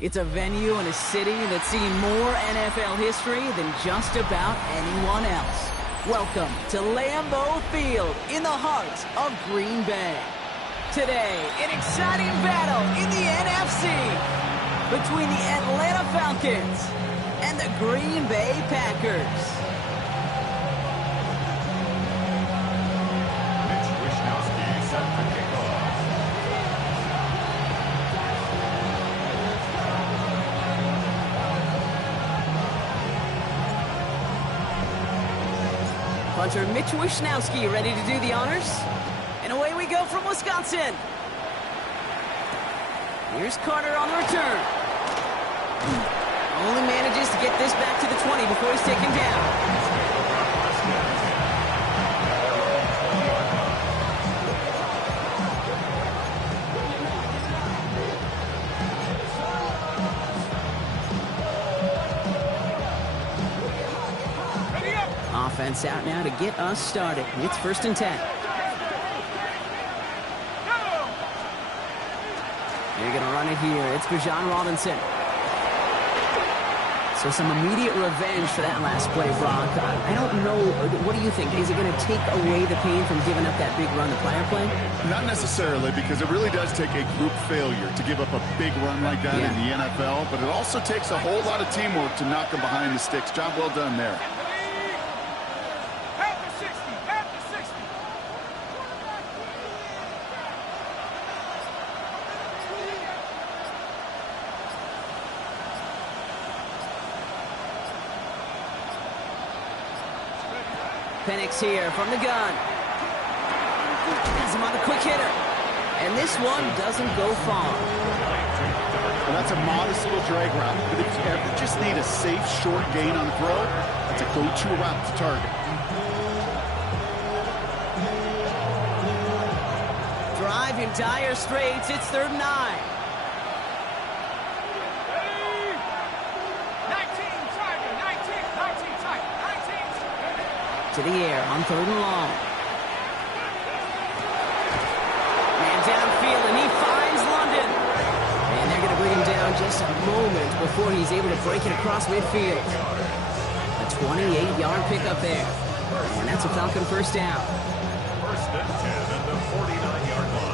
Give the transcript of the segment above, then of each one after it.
It's a venue in a city that's seen more NFL history than just about anyone else. Welcome to Lambeau Field in the heart of Green Bay. Today, an exciting battle in the NFC between the Atlanta Falcons and the Green Bay Packers. Punter Mitch Wishnowski ready to do the honors. And away we go from Wisconsin. Here's Carter on the return. Only manages to get this back to the 20 before he's taken down. Offense out now to get us started. It's 1st and 10. They're going to run it here. It's Bijan Robinson. So some immediate revenge for that last play, Brock. I don't know. What do you think? Is it going to take away the pain from giving up that big run the prior play? Not necessarily, because it really does take a group failure to give up a big run like that in the NFL. But it also takes a whole lot of teamwork to knock them behind the sticks. Job well done there. Penix here from the gun. Has him on the quick hitter. And this one doesn't go far. Well, that's a modest little drag route. But if you ever just need a safe, short gain on the throw, that's a go-to route to target. Drive in dire straits. It's 3rd and 9. To the air on 3rd and long. Man downfield, and he finds London. And they're going to bring him down just a moment before he's able to break it across midfield. A 28-yard pickup there. And that's a Falcon 1st down. 1st and 10 at the 49-yard line.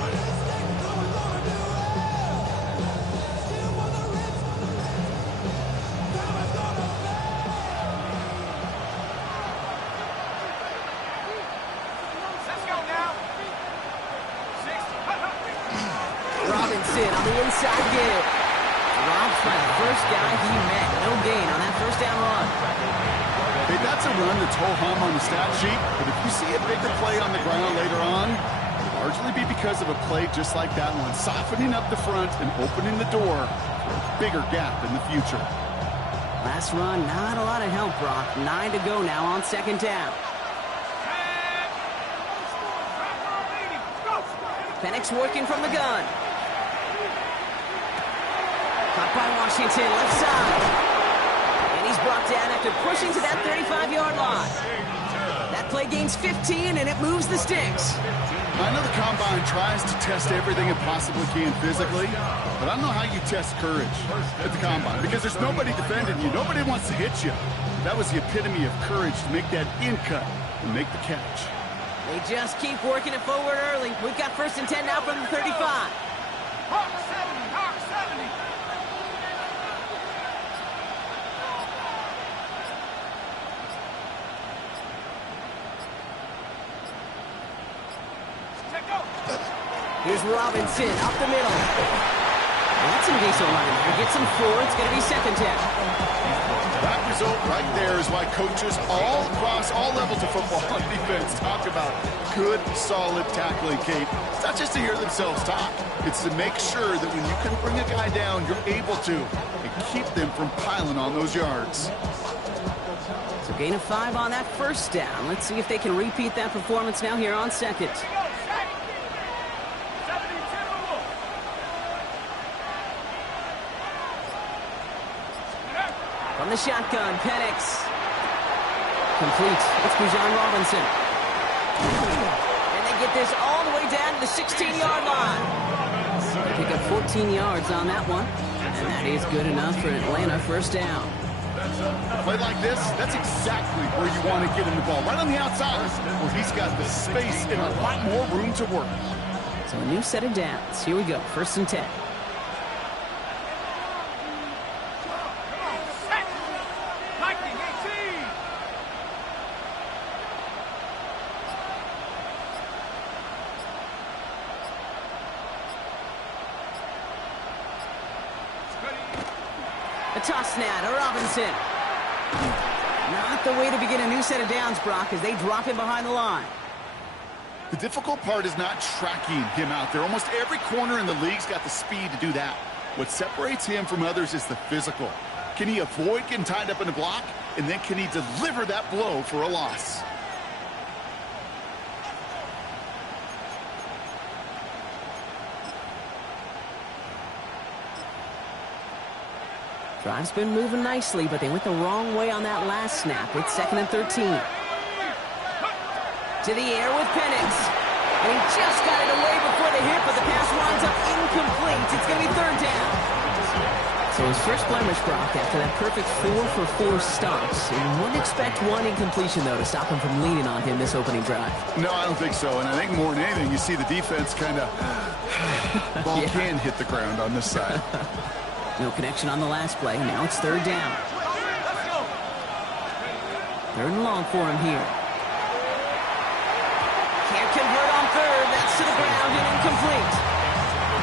On the inside give. Dropped by the first guy he met. No gain on that 1st down run. Hey, that's a run that's ho-hum on the stat sheet, but if you see a bigger play on the ground later on, it'll largely be because of a play just like that one, softening up the front and opening the door for a bigger gap in the future. Last run, not a lot of help, Brock. 9 to go now on 2nd down. Penix working from the gun. Caught by Washington, left side. And he's brought down after pushing to that 35-yard line. That play gains 15, and it moves the sticks. I know the Combine tries to test everything it possibly can physically, but I don't know how you test courage at the Combine, because there's nobody defending you. Nobody wants to hit you. That was the epitome of courage to make that in cut and make the catch. They just keep working it forward early. We've got 1st and 10 now from the 35. Hawk 70, Hawk 70. Here's Robinson up the middle. Well, that's some decent line there. Gets him 4. It's going to be 2nd down. That result right there is why coaches all across all levels of football on defense talk about good, solid tackling, Kate. It's not just to hear themselves talk. It's to make sure that when you can bring a guy down, you're able to, and keep them from piling on those yards. So gain of 5 on that first down. Let's see if they can repeat that performance now here on second. From the shotgun, Penix. Complete. It's Bijan Robinson. And they get this all the way down to the 16-yard line. They pick up 14 yards on that one. And that is good enough for Atlanta first down. A play like this, that's exactly where you want to get him the ball. Right on the outside, where he's got the space and a lot more room to work. So a new set of downs. Here we go. 1st and 10. A toss now to Robinson. Not the way to begin a new set of downs, Brock, as they drop him behind the line. The difficult part is not tracking him out there. Almost every corner in the league's got the speed to do that. What separates him from others is the physical. Can he avoid getting tied up in a block? And then can he deliver that blow for a loss? Drive's been moving nicely, but they went the wrong way on that last snap. It's 2nd and 13. To the air with Penix. And he just got it away before the hit, but the pass winds up incomplete. It's going to be 3rd down. So his first blemish, Brock, after that perfect 4-for-4 starts. And you wouldn't expect one incompletion, though, to stop him from leaning on him this opening drive. No, I don't think so. And I think more than anything, you see the defense kind of ball can hit the ground on this side. No connection on the last play. Now it's 3rd down. 3rd and long for him here. Can't convert on 3rd. That's to the ground and incomplete.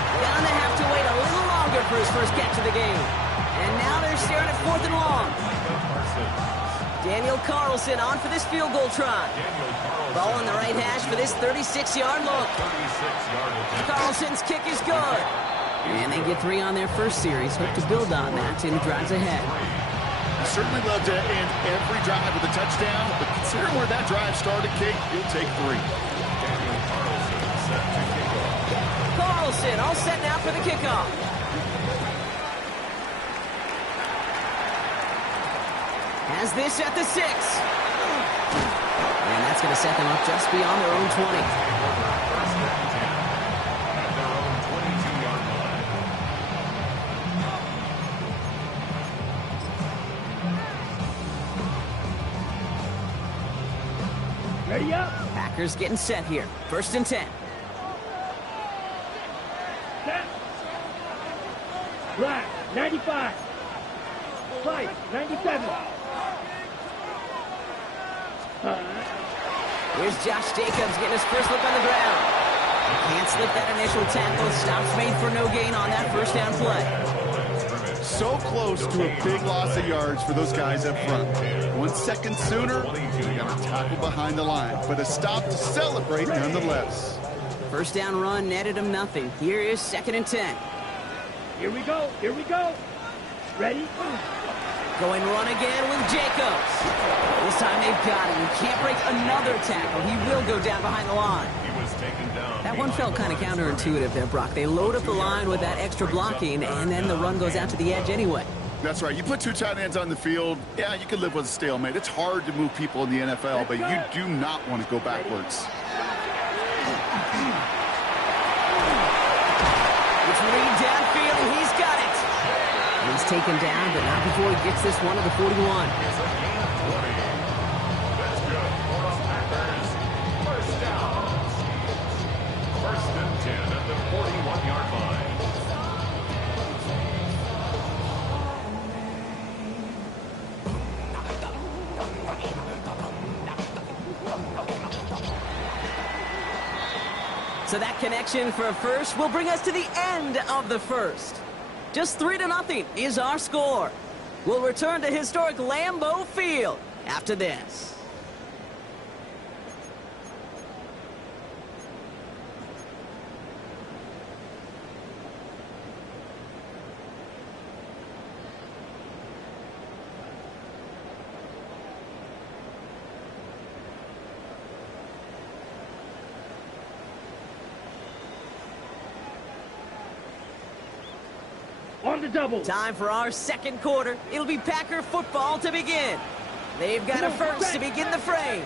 Gonna have to wait a little longer for his first catch of the game. And now they're staring at 4th and long. Daniel Carlson on for this field goal try. Ball on the right hash for this 36-yard look. Carlson's kick is good. And they get 3 on their first series. Hope to build on that in drives ahead. I certainly love to end every drive with a touchdown, but considering where that drive started, Kate, you'll take 3. Carlson all set now for the kickoff. Has this at the 6. And that's going to set them up just beyond their own 20. Ready up. Packers getting set here. 1st and 10. Set. Black, 95. White, 97. Here's Josh Jacobs getting his first look on the ground. Can't slip that initial tackle. Stops made for no gain on that first down play. So close to a big loss of yards for those guys up front. 1 second sooner, they got a tackle behind the line, but a stop to celebrate nonetheless. First down run netted him nothing. Here is 2nd and 10. Here we go. Here we go. Ready? Going run again with Jacobs. This time they've got him. He can't break another tackle. He will go down behind the line. That one felt kind of counterintuitive there, Brock. They load up the line with that extra blocking, and then the run goes out to the edge anyway. That's right. You put 2 tight ends on the field, yeah, you can live with a stalemate. It's hard to move people in the NFL, but you do not want to go backwards. It's Reed downfield, and he's got it. He's taken down, but not before he gets this one to the 41. So that connection for a first will bring us to the end of the first. Just 3-0 is our score. We'll return to historic Lambeau Field after this. On the double. Time for our second quarter. It'll be Packer football to begin. They've got a first to begin the frame.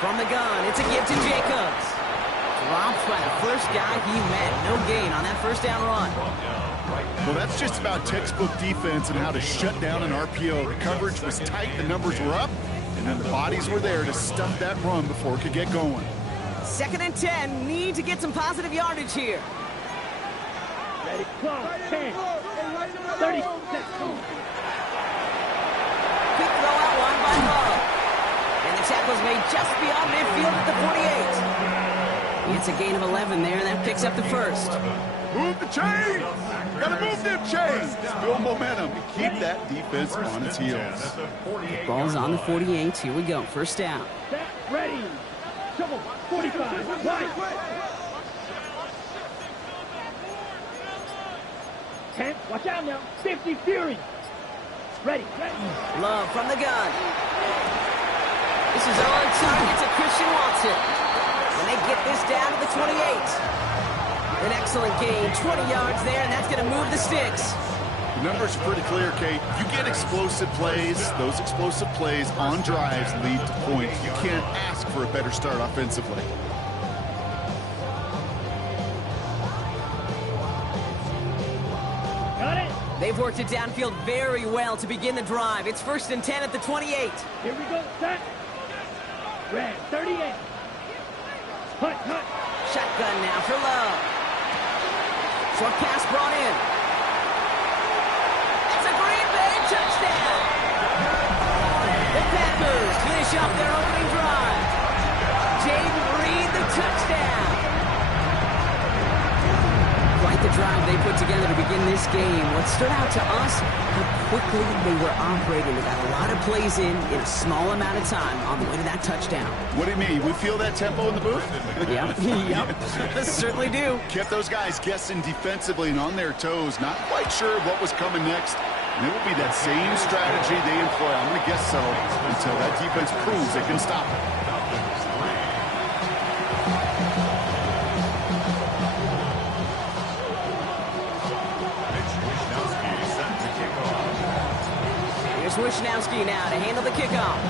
From the gun, it's a give to Jacobs. Dropped by the first guy he met. No gain on that first down run. Well, that's just about textbook defense and how to shut down an RPO. The coverage was tight, the numbers were up, and then the bodies were there to stuff that run before it could get going. 2nd and 10. Need to get some positive yardage here. Ready, clock, 10, 30 seconds. Quick throw out wide by Love. And the tackle's made just beyond midfield at the 48. It's a gain of 11 there, and that picks up the first. Move the chains! Gotta move them chains! Build momentum and keep that defense on its heels. Ball's on the 48. Here we go. First down. Set, ready. Double, 45, right. 10, watch out now. 50, Fury. Ready, ready. Love from the gun. This is on target to Christian Watson. And they get this down to the 28. An excellent gain. 20 yards there, and that's going to move the sticks. The numbers are pretty clear, Kate. You get explosive plays. Those explosive plays on drives lead to points. You can't ask for a better start offensively. Got it. They've worked it downfield very well to begin the drive. It's 1st and 10 at the 28. Here we go, set. Red, 38. Hut, hut. Shotgun now for Love. Short pass brought in. It's a Green Bay touchdown. The Packers finish up their opening drive. Jaden Reed, the touchdown. Quite the drive they put together to begin this game. What stood out to us, how quickly they were operating. They got a lot of plays in a small amount of time on the way to that touchdown. What do you mean? We feel that tempo in the booth? Yep, yep, certainly do. Kept those guys guessing defensively and on their toes, not quite sure what was coming next. And it will be that same strategy they employ. I'm going to guess so until that defense proves they can stop it. Wisnowski now to handle the kickoff.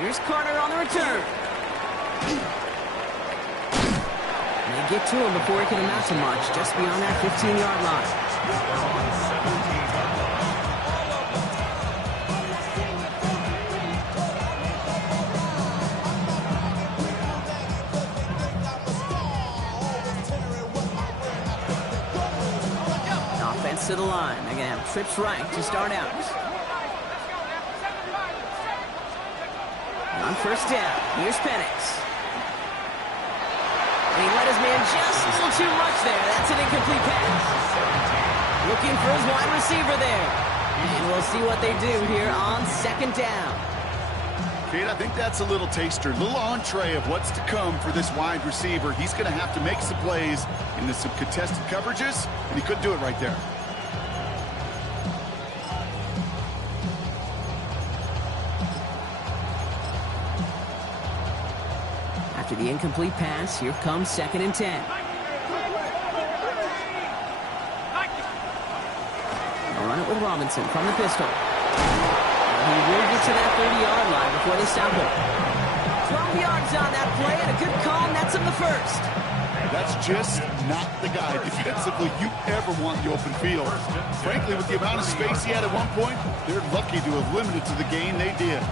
Here's Carter on the return. And they get to him before he can amount to much, just beyond that 15-yard line. To the line. They're going to have trips right to start out. On first down, here's Penix. And he let his man just a little too much there. That's an incomplete pass. Looking for his wide receiver there. And we'll see what they do here on 2nd down. Kate, I think that's a little taster, a little entree of what's to come for this wide receiver. He's going to have to make some plays into some contested coverages, and he couldn't do it right there. After the incomplete pass, here comes 2nd and 10. They'll run it with Robinson from the pistol. He will get to that 30-yard line before they stop him. 12 yards on that play, and a good call nets him the first. That's just not the guy defensively you ever want in the open field. Frankly, with the amount of space he had at one point, they're lucky to have limited to the gain they did.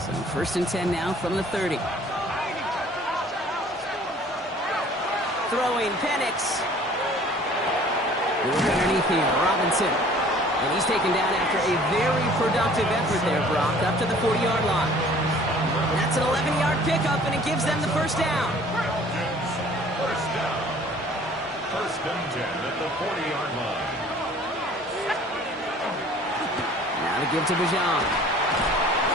So 1st and 10 now from the 30. Throwing Penix. Look underneath here, Robinson. And he's taken down after a very productive effort there, Brock, up to the 40-yard line. That's an 11-yard pickup, and it gives them the first down. Falcons, first down. First and 10 at the 40-yard line. Now to give to Bajan.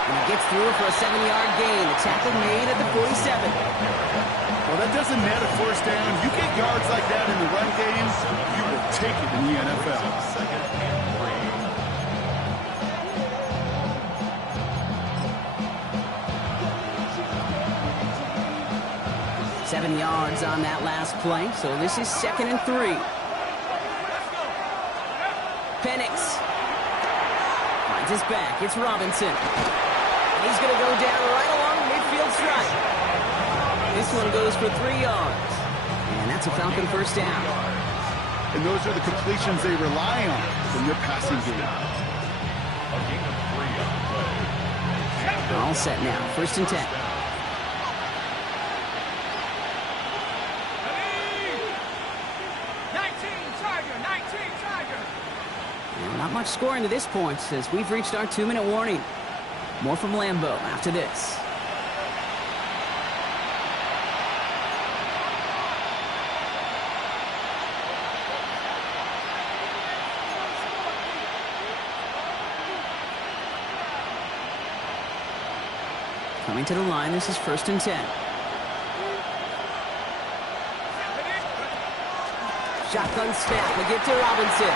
And he gets through for a 7-yard gain. The tackle made at the 47. Well, that doesn't net a first down. You get yards like that in the run game, you will take it in the NFL. Second and 3. 7 yards on that last play, so this is 2nd and 3. Penix finds his back. It's Robinson. And he's going to go down right along the midfield stripe. This one goes for 3 yards. And that's a Falcon first down. And those are the completions they rely on in their passing game. A gain of 3 on the play. All set now. 1st and 10. And not much scoring to this point since we've reached our 2-minute warning. More from Lambeau after this. Coming to the line, this is 1st and 10. Shotgun snap, we get to Robinson.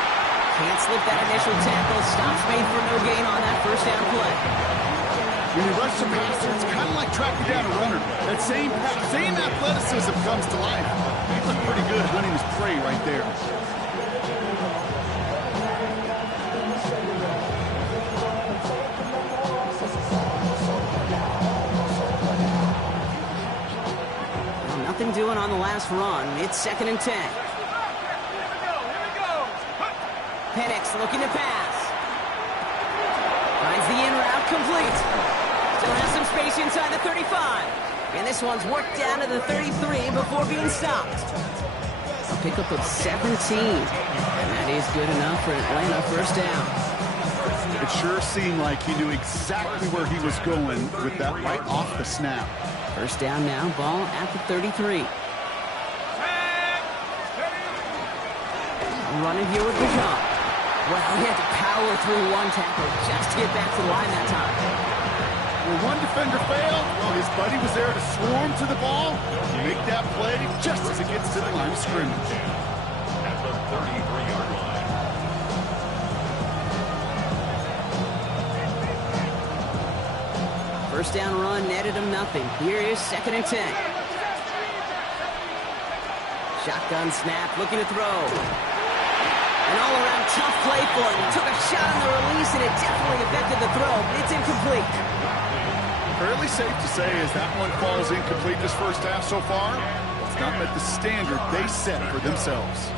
Can't slip that initial tackle. Stops made for no gain on that first down play. When you rush the passer, it's kind of like tracking down a runner. That same athleticism comes to life. He looked pretty good hunting his prey right there. Well, nothing doing on the last run. It's 2nd and 10. Penix looking to pass. Finds the in route complete. Still has some space inside the 35. And this one's worked down to the 33 before being stopped. A pickup of 17. And that is good enough for Atlanta first down. It sure seemed like he knew exactly where he was going with that right off the snap. First down now, ball at the 33. Running here with Bajan. Well, he had to power through one tackle just to get back to the line that time. When one defender failed, well, his buddy was there to swarm to the ball, make that play just as it gets to the line of scrimmage. At the 33-yard line. First down run netted him nothing. Here is 2nd and 10. Shotgun snap, looking to throw. An all-around tough play for him. He took a shot on the release, and it definitely affected the throw, but it's incomplete. Fairly safe to say as that one falls incomplete this first half so far, it's not met the standard they set for themselves.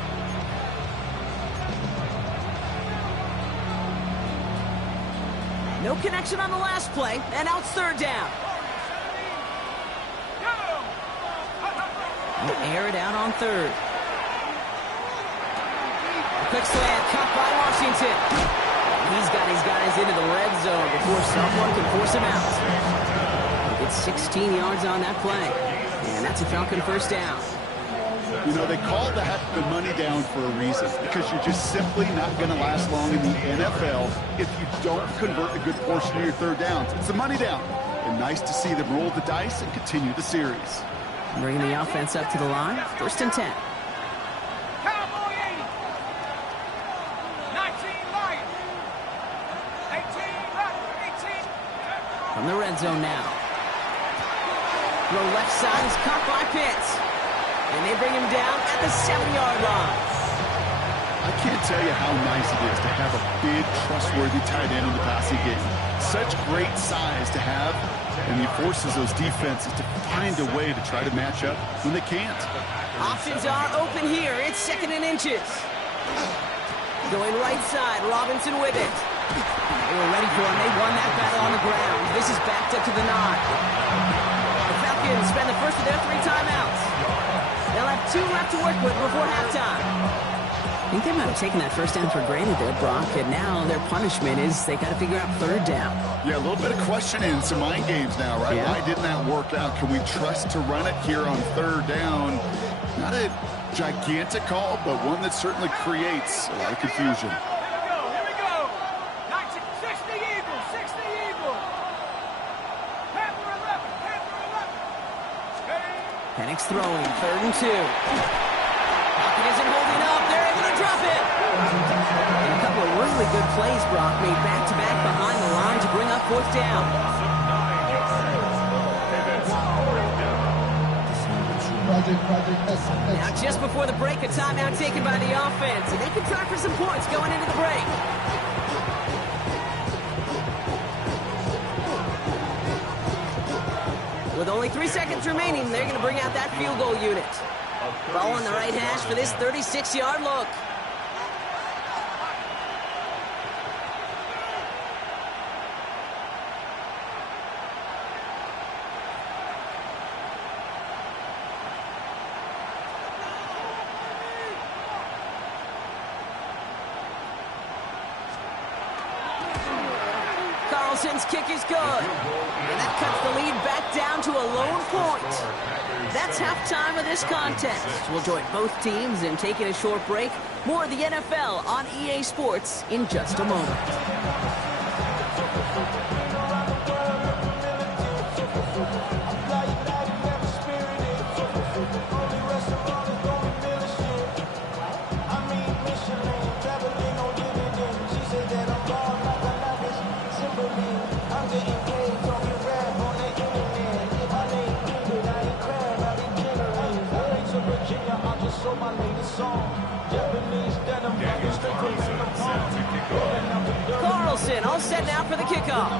No connection on the last play, and now it's 3rd down. We'll air it out on 3rd. Quick slant, cut by Washington. He's got his guys into the red zone before someone can force him out. It's 16 yards on that play. And that's a Falcon first down. You know, they call that the money down for a reason, because you're just simply not going to last long in the NFL if you don't convert a good portion of your 3rd downs. It's the money down. And nice to see them roll the dice and continue the series. Bringing the offense up to the line. 1st and 10. From the red zone now. Throw left side is caught by Pitts. And they bring him down at the 7-yard line. I can't tell you how nice it is to have a big, trustworthy tight end in the passing game. Such great size to have, and he forces those defenses to find a way to try to match up when they can't. Options are open here. It's 2nd and inches. Going right side, Robinson with it. They were ready for him. They won that battle on the ground. This is backed up to the 9. The Falcons spend the first of their 3 timeouts. They'll have 2 left to work with before halftime. I think they might have taken that first down for granted there, Brock, and now their punishment is they got to figure out third down. Yeah, a little bit of questioning, some mind games now, right? Yeah. Why didn't that work out? Can we trust to run it here on third down? Not a gigantic call, but one that certainly creates a lot of confusion. Here we go. 60 Eagles, 60 Eagles. Panther 11, Panther 11. Penix throwing, 3rd and 2. Pocket isn't holding up. They're able to drop it. And a couple of really good plays, Brock, made back-to-back behind the line to bring up 4th down. Now, just before the break, a timeout taken by the offense, and they can try for some points going into the break. With only 3 seconds remaining, they're going to bring out that field goal unit. Ball on the right hash for this 36-yard look. Carlson's kick is good. And that cuts the lead back down to a lone point. That's halftime of this contest. We'll join both teams in taking a short break. More of the NFL on EA Sports in just a moment. Carlson all set now for the kickoff.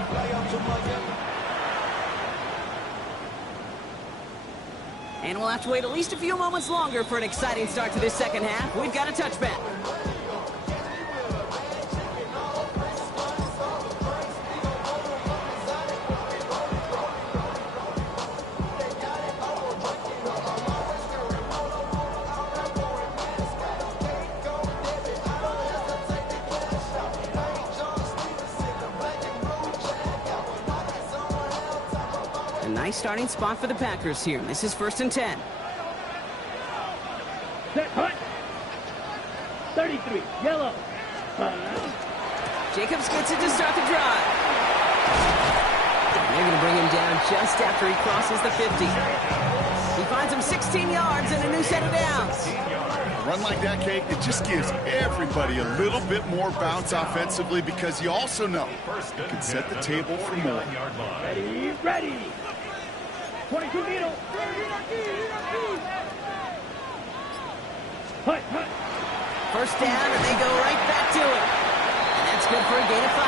And we'll have to wait at least a few moments longer for an exciting start to this second half. We've got a touchback. Nice starting spot for the Packers here. This is 1st and 10. Set, hut. 33, yellow. Jacobs gets it to start the drive. They're going to bring him down just after he crosses the 50. He finds him 16 yards and a new set of downs. A run like that, Kate, it just gives everybody a little bit more bounce offensively because you also know you can set the table for more. Ready, ready. 22 needle. Hut, hut. First down, and they go right back to it. And that's good for a gain of 5.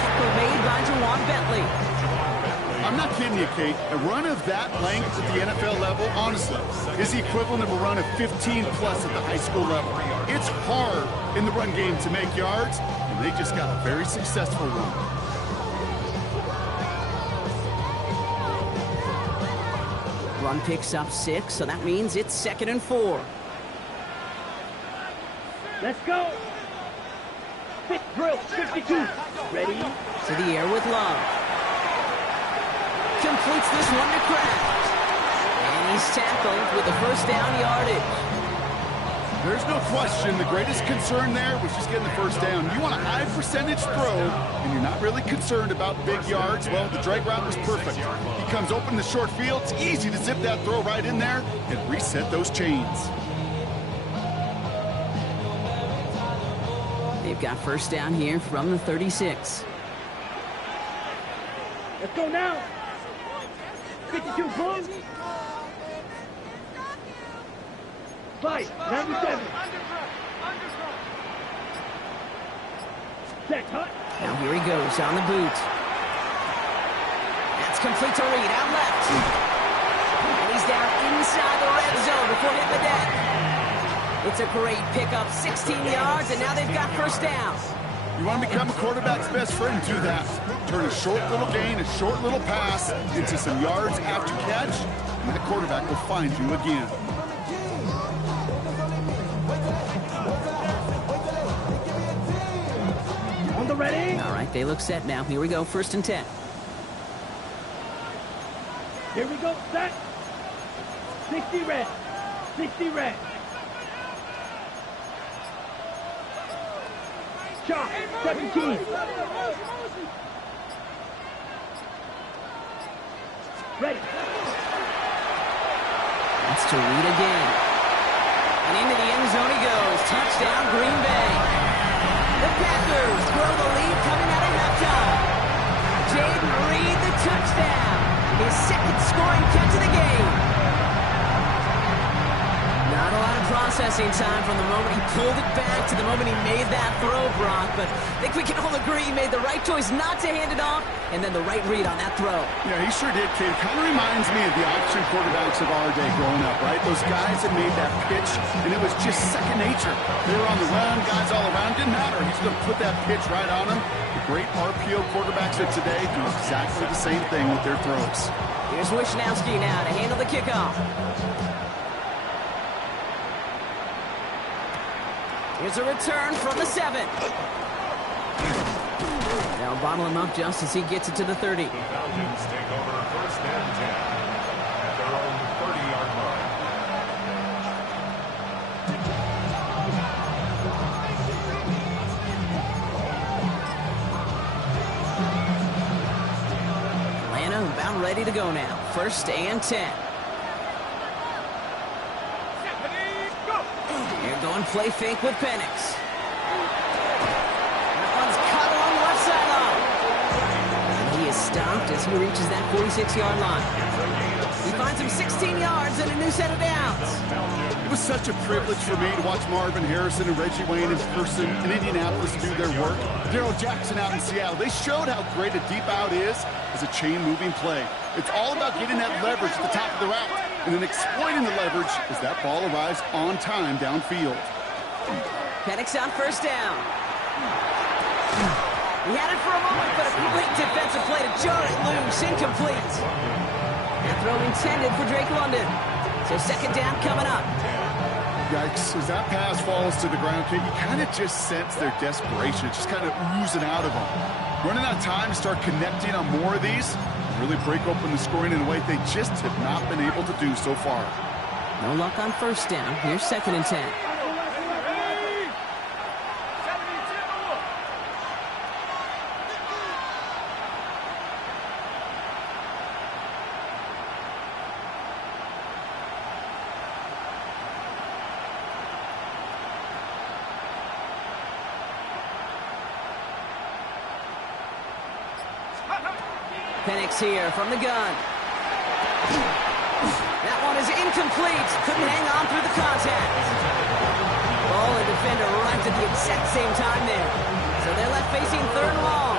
Tackle made by Jawan Bentley. I'm not kidding you, Kate. A run of that length at the NFL level, honestly, is the equivalent of a run of 15-plus at the high school level. It's hard in the run game to make yards, and they just got a very successful run. Run picks up 6, so that means it's 2nd and 4. Let's go. Fifth drill, 52. Ready? To the air with Love. Completes this one to Kraft. And he's tackled with the first down yardage. There's no question the greatest concern there was just getting the first down. You want a high percentage throw, and you're not really concerned about big yards. Well, the drag route was perfect. He comes open the short field. It's easy to zip that throw right in there and reset those chains. They've got first down here from the 36. Let's go now. 52 points. 597. Set, hut. Now here he goes on the boot. That's complete to Reed out left. And he's down inside the red zone before hitting the deck. It's a great pickup, 16 yards, and now they've got first down. You want to become a quarterback's best friend, do that. Turn a short little gain, a short little pass into some yards after catch, and that quarterback will find you again. right, they look set now. Here we go, 1st and 10. Here we go, set. 60 red. 60 red. Shot, 17. Ready. That's to Reed again. And into the end zone he goes. Touchdown, Green Bay. The Packers grow the lead coming out of halftime. Jaden Reed, the touchdown. His 2nd scoring catch of the game. Not a lot of processing time from the moment he pulled it back to the moment he made that throw, Brock. But I think we can all agree he made the right choice not to hand it off, and then the right read on that throw. Yeah, he sure did, kid. Kind of reminds me of the option quarterbacks of our day growing up, right? Those guys that made that pitch, and it was just second nature. They were on the run, guys all around. Didn't matter. He's going to put that pitch right on them. The great RPO quarterbacks of today do exactly the same thing with their throws. Here's Wishnowski now to handle the kickoff. Here's a return from the 7. They'll bottle him up just as he gets it to the 30. The Falcons take over 1st and 10 at their own 30-yard line. Atlanta about ready to go now. 1st and 10. They're going play fake with Penix. That one's cut along the left sideline. And he is stopped as he reaches that 46-yard line. He finds him 16 yards and a new set of downs. It was such a privilege for me to watch Marvin Harrison and Reggie Wayne in person in Indianapolis do their work. Darrell Jackson out in Seattle. They showed how great a deep out is as a chain-moving play. It's all about getting that leverage at the top of the route and then exploiting the leverage as that ball arrives on time downfield. Penix on 1st down. He had it for a moment, but a great defensive play to jar it loose. Incomplete. That throw intended for Drake London. So 2nd down coming up. Yikes, as that pass falls to the ground, you kind of just sense their desperation, just kind of oozing out of them. Running out of time to start connecting on more of these, really break open the scoring in a way they just have not been able to do so far. No luck on 1st down. Here's 2nd and 10. Penix here from the gun. That one is incomplete. Couldn't hang on through the contact. Ball and defender arrived at the exact same time there. So they're left facing 3rd and long.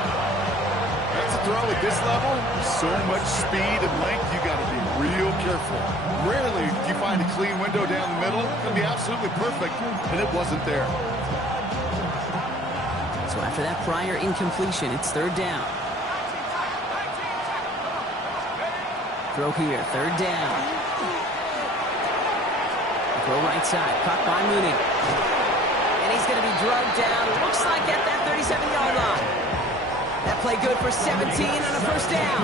That's a throw at this level. So much speed and length, you got to be real careful. Rarely do you find a clean window down the middle. It's going to be absolutely perfect, and it wasn't there. So after that prior incompletion, it's 3rd down. Throw here, 3rd down. Throw right side, caught by Mooney. And he's going to be drugged down, looks like at that 37-yard line. That play good for 17 on a 1st down.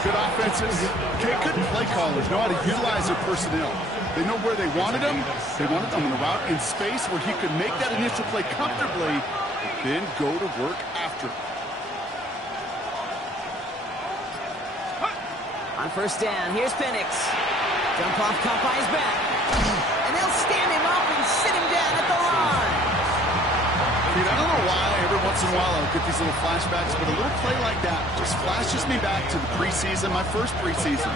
Good offenses. Okay, good play callers know how to utilize their personnel. They know where they wanted them. They wanted them on the route in space where he could make that initial play comfortably, but then go to work after. On 1st down, here's Penix. Jump off, caught by his back. And they'll stand him up and sit him down at the line. Dude, I don't know why every once in a while I'll get these little flashbacks, but a little play like that just flashes me back to the preseason, my first preseason.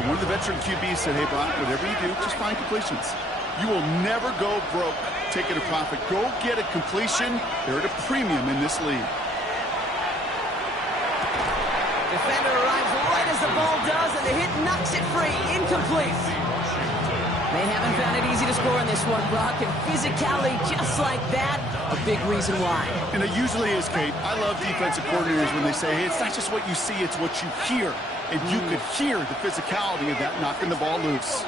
And one of the veteran QBs said, hey, Brock, whatever you do, just find completions. You will never go broke taking a profit. Go get a completion. They're at a premium in this league. Defender arrives right as the ball does, and the hit knocks it free. Incomplete. They haven't found it easy to score in this one, Brock, and physicality just like that, a big reason why. And it usually is, Kate. I love defensive coordinators when they say, hey, it's not just what you see, it's what you hear. And you could hear the physicality of that knocking the ball loose.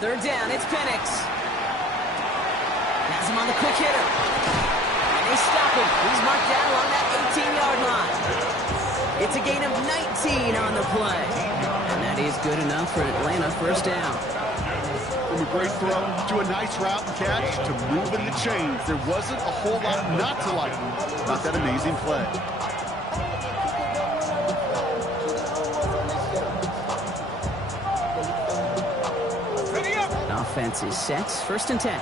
Third down, it's Penix. Has him on the quick hitter. And they stop him. He's marked down along that 18-yard line. It's a gain of 19 on the play. And that is good enough for Atlanta, first down. From a great throw to a nice route and catch to moving the chains. There wasn't a whole lot not to like about that amazing play. Offense is set. First and 10.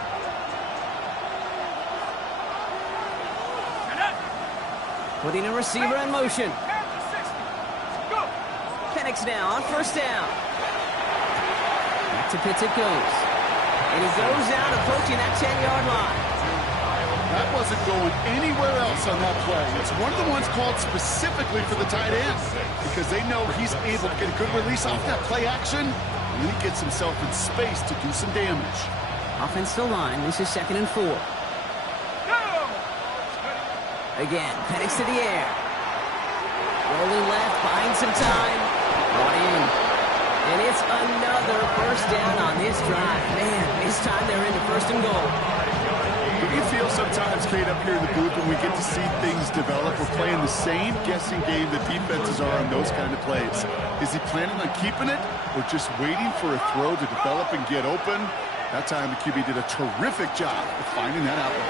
Putting a receiver in motion. Penix now on first down. Back to Pitts it goes. And he goes out approaching that 10-yard line. That wasn't going anywhere else on that play. It's one of the ones called specifically for the tight end because they know he's able to get a good release off that play action, and he gets himself in space to do some damage. Offensive line, this is 2nd and 4. Again, Penix to the air. Rolling left, buying some time. Brought in. And it's another first down on this drive. Man, this time they're into 1st and goal. Do you feel sometimes, Kate, up here in the booth when we get to see things develop, we're playing the same guessing game the defenses are on those kind of plays? Is he planning on keeping it or just waiting for a throw to develop and get open? That time the QB did a terrific job of finding that outlet.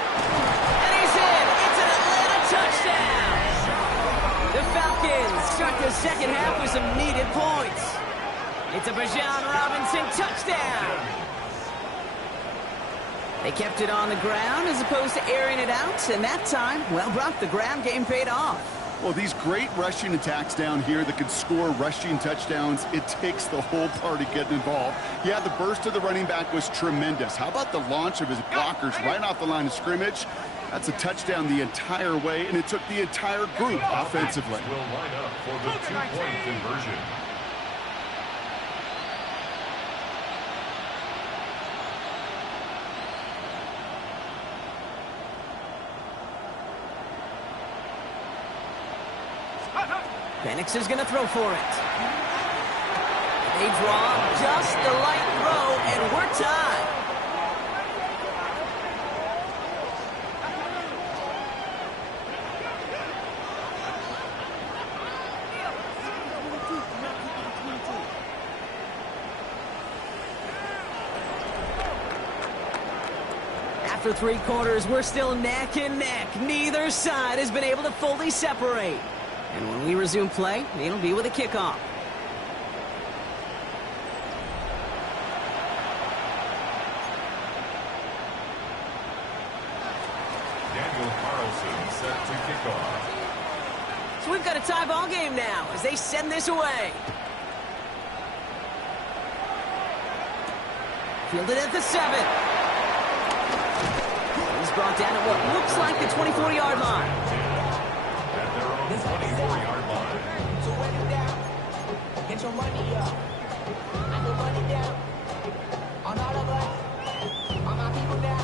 And he's in! It's an Atlanta touchdown! The Falcons start the second half with some needed points. It's a Bijan Robinson touchdown! They kept it on the ground as opposed to airing it out, and that time, well, Brock, the ground game paid off. Well, these great rushing attacks down here that can score rushing touchdowns, it takes the whole party getting involved. Yeah, the burst of the running back was tremendous. How about the launch of his blockers right off the line of scrimmage? That's a touchdown the entire way, and it took the entire group offensively. Will line up for the two-point conversion. Penix is going to throw for it. They draw just the light throw, and we're tied. After 3 quarters, we're still neck and neck. Neither side has been able to fully separate. And when we resume play, it'll be with a kickoff. Daniel Carlson set to kick off. So we've got a tie ball game now as they send this away. Fielded at the 7. He's brought down at what looks like the 24-yard line. At their own 24-yard line. So run it down. Get your money up. I can run it down. On all of us. On my people now.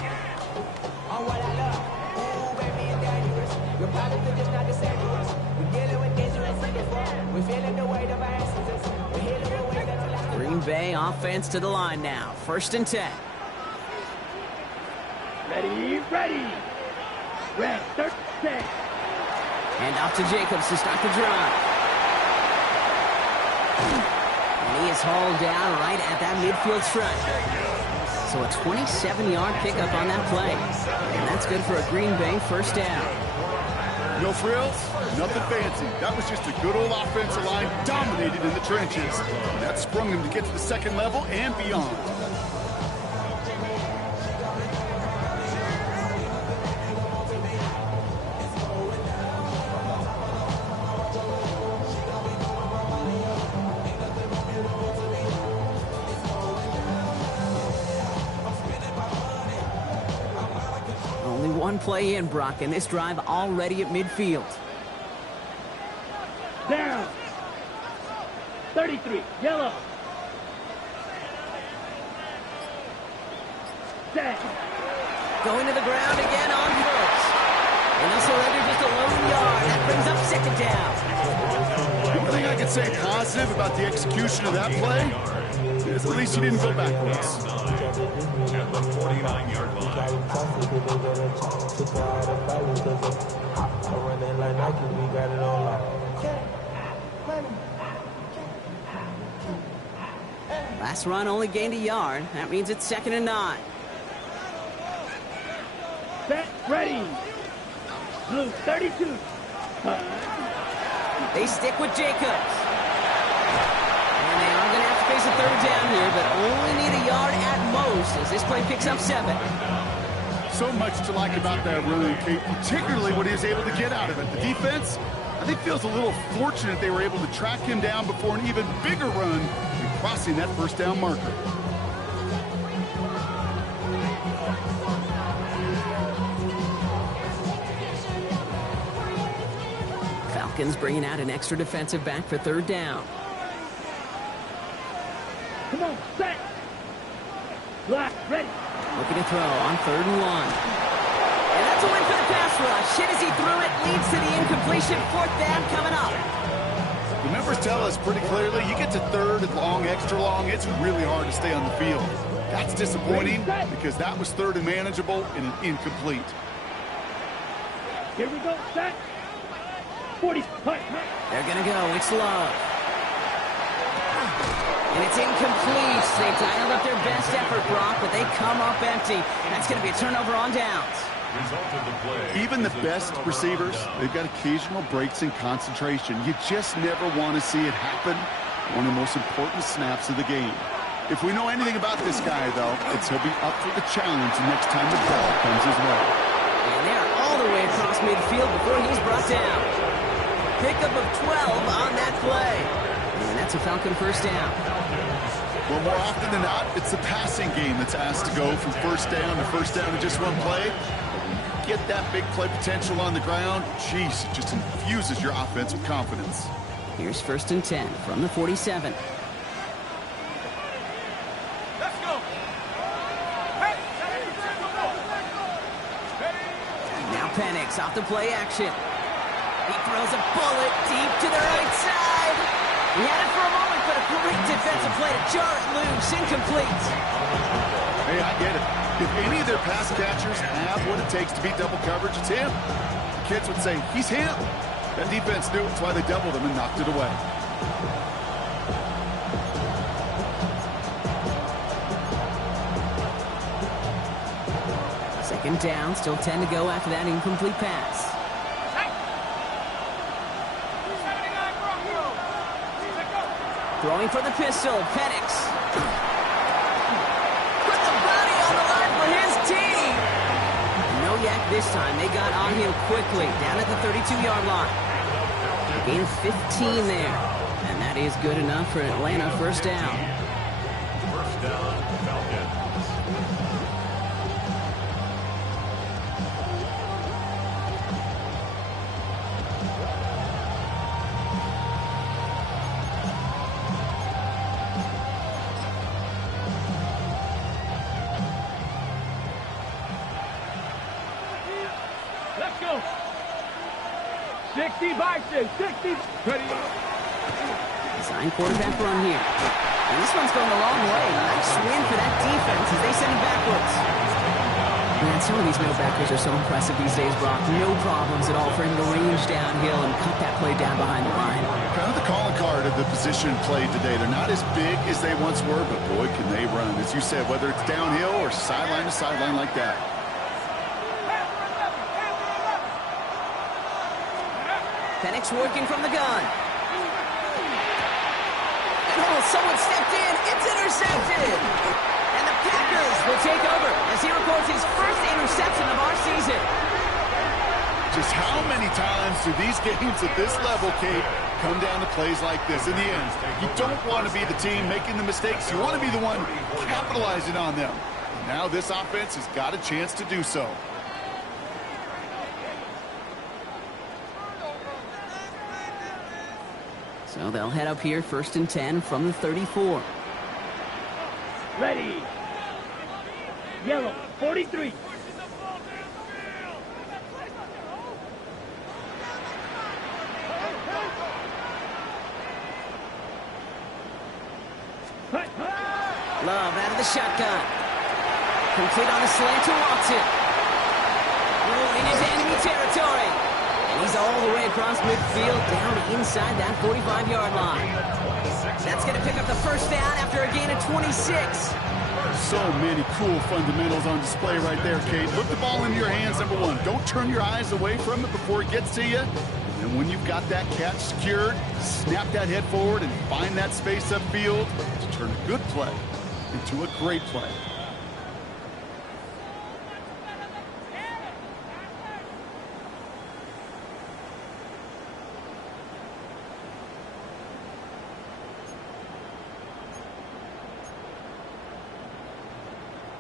On what I love. Ooh, baby, it's dangerous. Your problems are just not the same to us. We're dealing with dangerous things. We're feeling the weight of our actions. We're healing the weight that will Green Bay offense to the line now. 1st and 10. Ready, ready. Red, 36. And off to Jacobs to start the drive. And he is hauled down right at that midfield stripe. So a 27-yard pickup on that play. And that's good for a Green Bay first down. No frills, nothing fancy. That was just a good old offensive line dominated in the trenches. That sprung them to get to the second level and beyond. Only one play in, Brock, and this drive already at midfield. Down. 33. Yellow. Set. Going to the ground again on first. And they'll surrender just a lone yard. That brings up second down. The only thing I can say positive about the execution of that play is at least he didn't go backwards. At the 49-yard line. Last run only gained a yard. That means it's 2nd and 9. Set, ready. Blue 32. They stick with Jacobs. And they are going to have to face a 3rd down here, but only need a yard at most as this play picks up 7. So much to like about that run, Kate, particularly what he was able to get out of it. The defense, I think, feels a little fortunate they were able to track him down before an even bigger run and crossing that 1st down marker. Falcons bringing out an extra defensive back for 3rd down. Come on, set. Black, ready. Looking to throw on 3rd and 1. And that's a win for the pass rush. Hit as he threw it, leads to the incompletion. 4th down coming up. The numbers tell us pretty clearly, you get to 3rd and long, extra long, it's really hard to stay on the field. That's disappointing because that was 3rd and manageable and an incomplete. Here we go, set. 40. They're going to go. It's Love. And it's incomplete. They dialed up their best effort, Brock, but they come up empty. That's going to be a turnover on downs. Even the best receivers, they've got occasional breaks in concentration. You just never want to see it happen. One of the most important snaps of the game. If we know anything about this guy, though, it's he'll be up for the challenge next time the ball comes his way. And they're all the way across midfield before he's brought down. Pickup of 12 on that play. And that's a Falcon 1st down. Well, more often than not, it's the passing game that's asked to go from 1st down to 1st down in just one play. Get that big play potential on the ground, jeez, it just infuses your offense with confidence. Here's 1st and 10 from the 47. Let's go. Now Penix off the play action. He throws a bullet deep to the right side. He had it for a moment, but a great defensive play to jar it loose. Incomplete. Hey, I get it. If any of their pass catchers have what it takes to beat double coverage, it's him. The kids would say, he's him. That defense knew it. That's why they doubled him and knocked it away. Second down, still 10 to go after that incomplete pass. Throwing for the pistol, Penix. Put the body on the line for his team. No yak this time. They got on him quickly, down at the 32-yard line. A gain of 15 there. And that is good enough for Atlanta 1st down. 1st down, Falcons. Let's go. 60 by 6. 60. Ready. Design quarterback run here. And this one's going the wrong way. Nice win for that defense as they send it backwards. Man, some of these middle backers are so impressive these days, Brock. No problems at all for him to range downhill and cut that play down behind the line. Kind of the calling card of the position played today. They're not as big as they once were, but boy, can they run. As you said, whether it's downhill or sideline to sideline like that. Penix working from the gun. And someone stepped in. It's intercepted. And the Packers will take over as he records his first interception of our season. Just how many times do these games at this level, Kate, come down to plays like this? In the end, you don't want to be the team making the mistakes. You want to be the one capitalizing on them. Now this offense has got a chance to do so. So they'll head up here 1st and 10 from the 34. Ready. Yellow, 43. Love out of the shotgun. Complete on the slant to Watson. Rolling into enemy territory. And he's all the way across midfield down inside that 45-yard line. That's going to pick up the first down after a gain of 26. So many cool fundamentals on display right there, Kate. Look the ball into your hands, number one. Don't turn your eyes away from it before it gets to you. And when you've got that catch secured, snap that head forward and find that space upfield to turn a good play into a great play.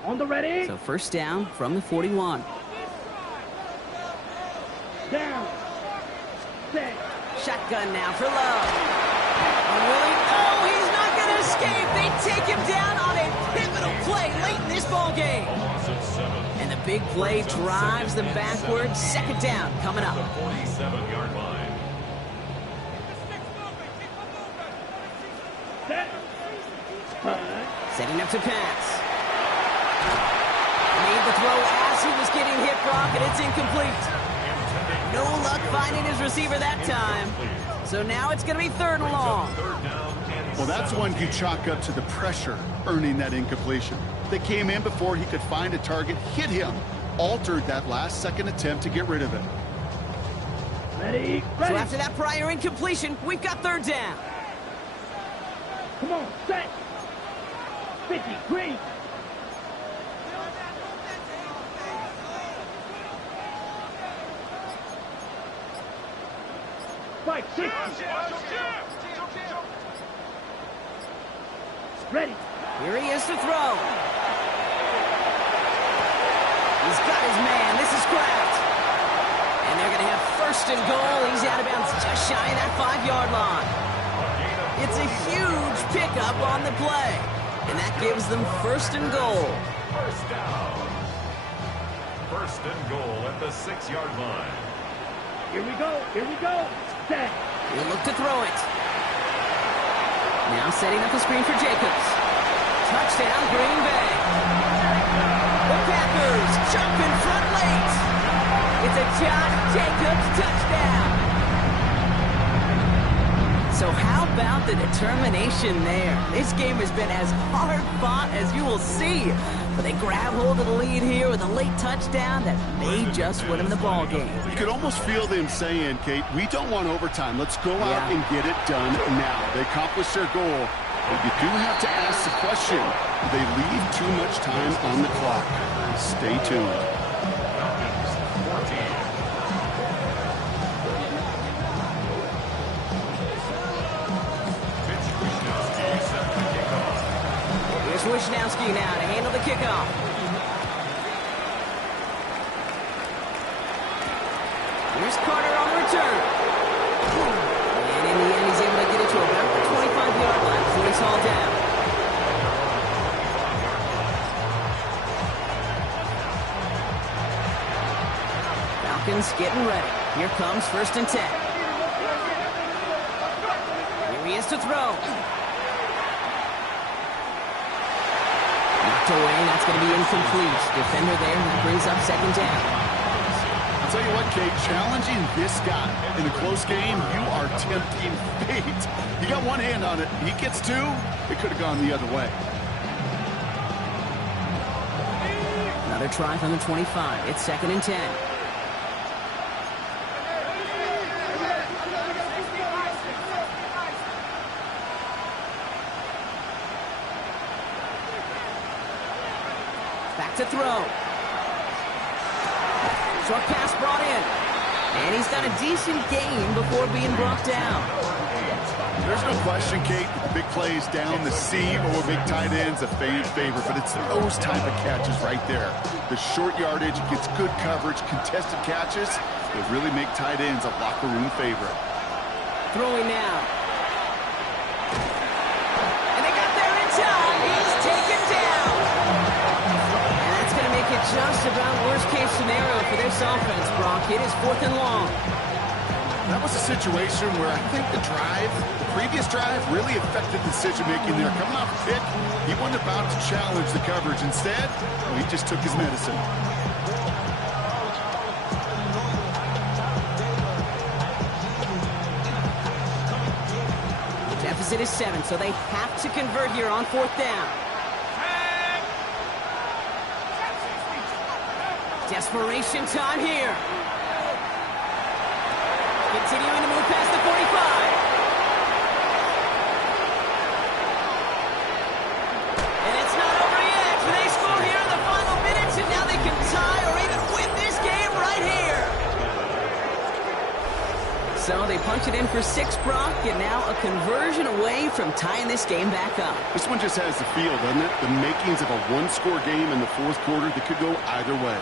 On the ready. So first down from the 41. Down. Set. Shotgun now for Love. Unwilling. Oh, he's not going to escape. They take him down on a pivotal play late in this ball game. And the big play drives them backwards. Second down coming up. 47-yard line. Set. Setting up to pass. Made the throw as he was getting hit, Brock, and it's incomplete. No luck finding his receiver that time. So now it's going to be third and long. Well, that's one you chalk up to the pressure earning that incompletion. They came in before he could find a target, hit him, altered that last-second attempt to get rid of it. Ready. So after that prior incompletion, we've got third down. Come on. Set. 50. Green. Fight 60. Ready. Here he is to throw. He's got his man. This is Kraft. And they're going to have first and goal. He's out of bounds just shy of that 5-yard line. It's a huge pickup on the play. And that gives them first and goal. First down. First and goal at the 6-yard line. Here we go. Here we go. Set. He'll look to throw it. Now setting up the screen for Jacobs. Touchdown, Green Bay. The Packers jump in front late. It's a Josh Jacobs touchdown. So how about the determination there? This game has been as hard fought as you will see. But they grab hold of the lead here with a late touchdown that may just win them the ball game. You could almost feel them saying, Kate, we don't want overtime. Let's go out and get it done now. They accomplished their goal. But you do have to ask the question, do they leave too much time on the clock? Stay tuned. Falcons 14. Wisnowski now to handle the kickoff. Here's Carter on the return. And in the end, he's able to get it to about the 25-yard line before he's hauled down. Falcons getting ready. Here comes first and 10. Here he is to throw. Away, and that's going to be incomplete. Defender there, that brings up second down. I'll tell you what, Kate, challenging this guy in a close game, you are tempting fate. You got one hand on it. He gets two, it could have gone the other way. Another try from the 25. It's second and 10. Back to throw. Short pass brought in. And he's done a decent gain before being brought down. There's no question, Kate, big plays down the seam or big tight ends a fan favorite, but it's those type of catches right there. The short yardage gets good coverage, contested catches. They really make tight ends a locker room favorite. Throwing now. And they got there in time. He's taken down. And that's going to make it just about worst-case scenario for this offense, Brock. It is fourth and long. That was a situation where I think the previous drive, really affected decision-making there. Coming off a pick, he wasn't about to challenge the coverage. Instead, well, he just took his medicine. The deficit is 7, so they have to convert here on 4th down. Desperation time here. Continuing to move past the 45. And it's not over yet. They score here in the final minutes, and now they can tie or even win this game right here. So they punch it in for 6, Brock, and now a conversion away from tying this game back up. This one just has the feel, doesn't it? The makings of a one-score game in the 4th quarter that could go either way.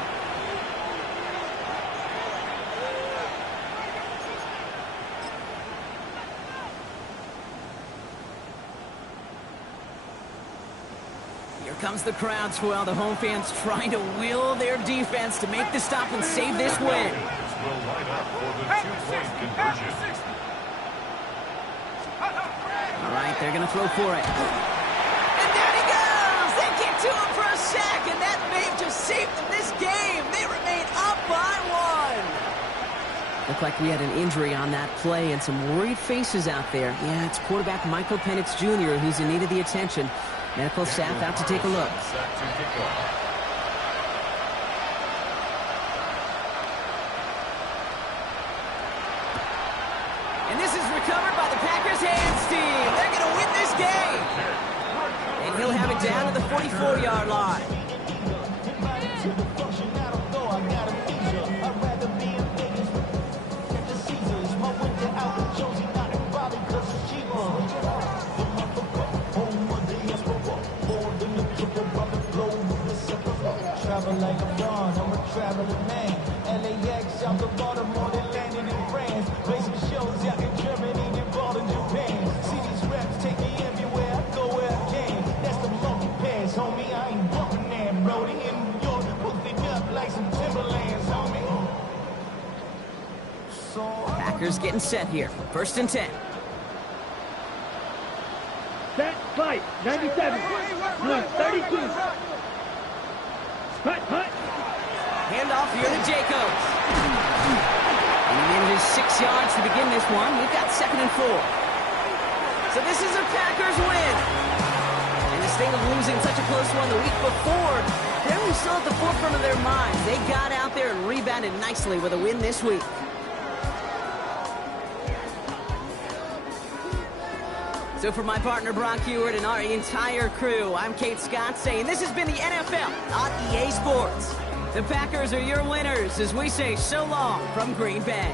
Comes the crowd swell. The home fans trying to will their defense to make the stop and save this win. Will line up for the 2-point conversion. All right, they're going to throw for it. And there he goes! They get to him for a sack, and that may have just saved them this game. They remain up by 1. Looked like we had an injury on that play and some worried faces out there. Yeah, it's quarterback Michael Penix Jr. who's in need of the attention. Medical staff out to take a look. And this is recovered by the Packers hands team. They're going to win this game. And he'll have it down to the 44-yard line. Like I'm gone, I'm a traveling man. LAX out to Baltimore, they landed in France. Play some shows out in Germany, involved in Japan. See these reps take me everywhere, I go where I can. That's the monkey pass, homie. I ain't walking there, Brody. In New York, hooked it up like some Timberlands, homie. Packers getting set here. 1st and 10. Set, fight, 97, blue, 32. Hut. Handoff here to Jacobs. And he manages 6 yards to begin this one. We've got 2nd and 4. So this is a Packers win. And the sting of losing such a close one the week before, they're really still at the forefront of their minds. They got out there and rebounded nicely with a win this week. So for my partner Brock Heward and our entire crew, I'm Kate Scott saying this has been the NFL on EA Sports. The Packers are your winners as we say so long from Green Bay.